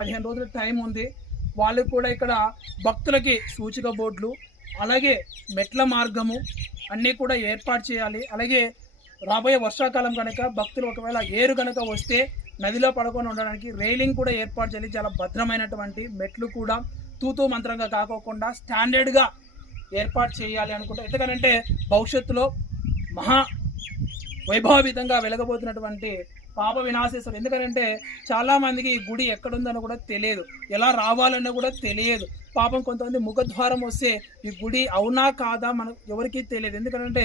పదిహేను రోజుల టైం ఉంది. వాళ్ళు కూడా ఇక్కడ భక్తులకి సూచిక బోర్డులు అలాగే మెట్ల మార్గము అన్నీ కూడా ఏర్పాటు చేయాలి. అలాగే రాబోయే వర్షాకాలం కనుక భక్తులు ఒకవేళ ఏరు కనుక వస్తే నదిలో పడుకొని ఉండడానికి రైలింగ్ కూడా ఏర్పాటు చేయాలి. చాలా భద్రమైనటువంటి మెట్లు కూడా తూతూ మంత్రంగా కాకోకుండా స్టాండర్డ్గా ఏర్పాటు చేయాలి అనుకుంటా. ఎందుకనంటే భవిష్యత్తులో మహా వైభవీతంగా వెలగబోతున్నటువంటి పాప వినాశేశ్వరం ఎందుకంటే చాలామందికి ఈ గుడి ఎక్కడుందని కూడా తెలియదు. ఎలా రావాలన్నా కూడా తెలియదు. పాపం కొంతమంది ముఖద్వారం వస్తే ఈ గుడి అవునా కాదా మనకు ఎవరికీ తెలియదు. ఎందుకంటే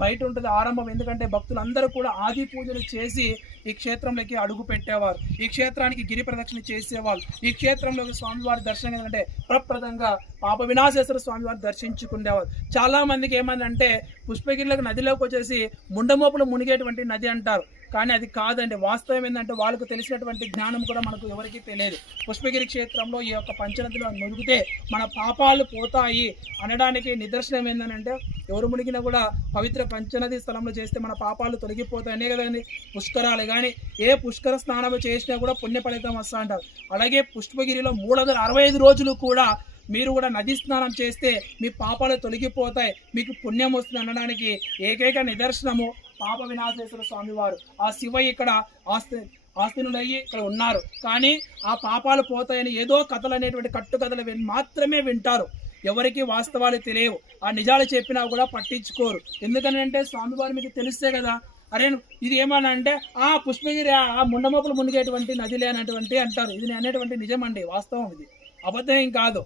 బయట ఉంటుంది ఆరంభం. ఎందుకంటే భక్తులందరూ కూడా ఆది పూజలు చేసి ఈ క్షేత్రంలోకి అడుగు పెట్టేవారు. ఈ క్షేత్రానికి గిరి ప్రదక్షిణ చేసేవాళ్ళు. ఈ క్షేత్రంలోకి స్వామివారి దర్శనం ఏంటంటే ప్రప్రదంగా పాప వినాశేశ్వర స్వామివారు దర్శించుకునేవారు చాలామందికి ఏమందంటే పుష్పగిరిలోకి నదిలోకి వచ్చేసి ముండమోపులు మునిగేటువంటి నది అంటారు. కానీ అది కాదండి. వాస్తవం ఏంటంటే వాళ్ళకు తెలిసినటువంటి జ్ఞానం కూడా మనకు ఎవరికీ తెలియదు. పుష్పగిరి క్షేత్రంలో ఈ యొక్క పంచనదిలో మునిగితే మన పాపాలు పోతాయి అనడానికి నిదర్శనం ఏంటంటే ఎవరు మునిగినా కూడా పవిత్ర పంచనది స్థలంలో చేస్తే మన పాపాలు తొలగిపోతాయనే కదండి. పుష్కరాలు కానీ ఏ పుష్కర స్నానం చేసినా కూడా పుణ్య ఫలితం వస్తా అంటారు. అలాగే పుష్పగిరిలో మూడు వందల అరవై ఐదు రోజులు కూడా మీరు కూడా నది స్నానం చేస్తే మీ పాపాలు తొలగిపోతాయి మీకు పుణ్యం వస్తుంది అనడానికి ఏకైక నిదర్శనము పాప వినాశేశ్వర స్వామి వారు ఆ శివయ్య ఇక్కడ ఆస్తి ఆస్తినులయ్యి ఇక్కడ ఉన్నారు. కానీ ఆ పాపాలు పోతాయని ఏదో కథలు అనేటువంటి కట్టు కథలు మాత్రమే వింటారు. ఎవరికి వాస్తవాలు తెలియవు. ఆ నిజాలు చెప్పినా కూడా పట్టించుకోరు. ఎందుకనంటే స్వామివారు మీకు తెలిస్తే కదా. అరే ఇది ఏమన్నా అంటే ఆ పుష్పగిరి ఆ ముండమొక్కలు మునిగేటువంటి నదిలే అనేటువంటి అంటారు. ఇది అనేటువంటి నిజం అండి వాస్తవం ఇది. అబద్ధం కాదు.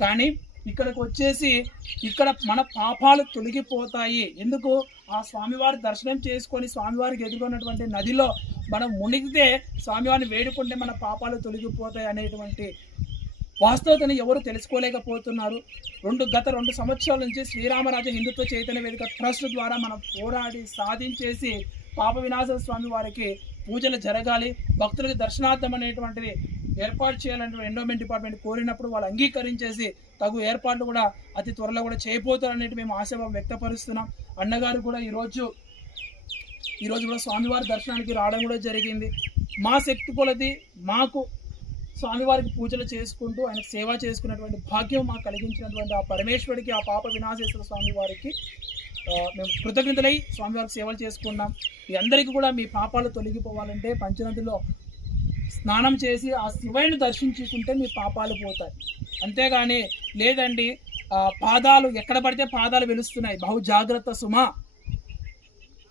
కానీ ఇక్కడికి వచ్చేసి ఇక్కడ మన పాపాలు తొలగిపోతాయి. ఎందుకు? ఆ స్వామివారి దర్శనం చేసుకొని స్వామివారికి ఎదుర్కొన్నటువంటి నదిలో మనం మునిగితే స్వామివారిని వేడుకుంటే మన పాపాలు తొలగిపోతాయి అనేటువంటి వాస్తవతను ఎవరు తెలుసుకోలేకపోతున్నారు. రెండు గత రెండు సంవత్సరాల నుంచి శ్రీరామరాజ హిందుత్వ చైతన్య వేదిక ట్రస్ట్ ద్వారా మనం పోరాడి సాధించేసి పాప వినాశ స్వామి వారికి పూజలు జరగాలి భక్తులకు దర్శనార్థం అనేటువంటిది ఏర్పాటు చేయాలని ఎండోమెంట్ డిపార్ట్మెంట్ కోరినప్పుడు వాళ్ళు అంగీకరించేసి తగు ఏర్పాట్లు కూడా అతి త్వరలో కూడా చేయబోతారనేది మేము ఆశాభావం వ్యక్తపరుస్తున్నాం. అన్నగారు కూడా ఈరోజు ఈరోజు కూడా స్వామివారి దర్శనానికి రావడం కూడా జరిగింది. మా శక్తి కొలది మాకు స్వామివారికి పూజలు చేసుకుంటూ ఆయన సేవ చేసుకున్నటువంటి భాగ్యం మాకు కలిగించినటువంటి ఆ పరమేశ్వరికి ఆ పాప వినాశేశ్వర స్వామి వారికి మేము కృతజ్ఞతలై స్వామివారికి సేవలు చేసుకున్నాం మీ అందరికీ కూడా మీ పాపాలు తొలగిపోవాలంటే పంచనదిలో స్నానం చేసి ఆ శివయ్యను దర్శించుకుంటే మీ పాపాలు పోతాయి. అంతేగాని లేదండి ఆ, పాదాలు ఎక్కడ పడితే పాదాలు వెలుస్తున్నాయి. బహు జాగ్రత్త సుమ.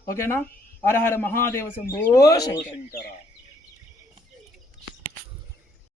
ఓకేనా? హర హర మహాదేవ శంభో శంకర.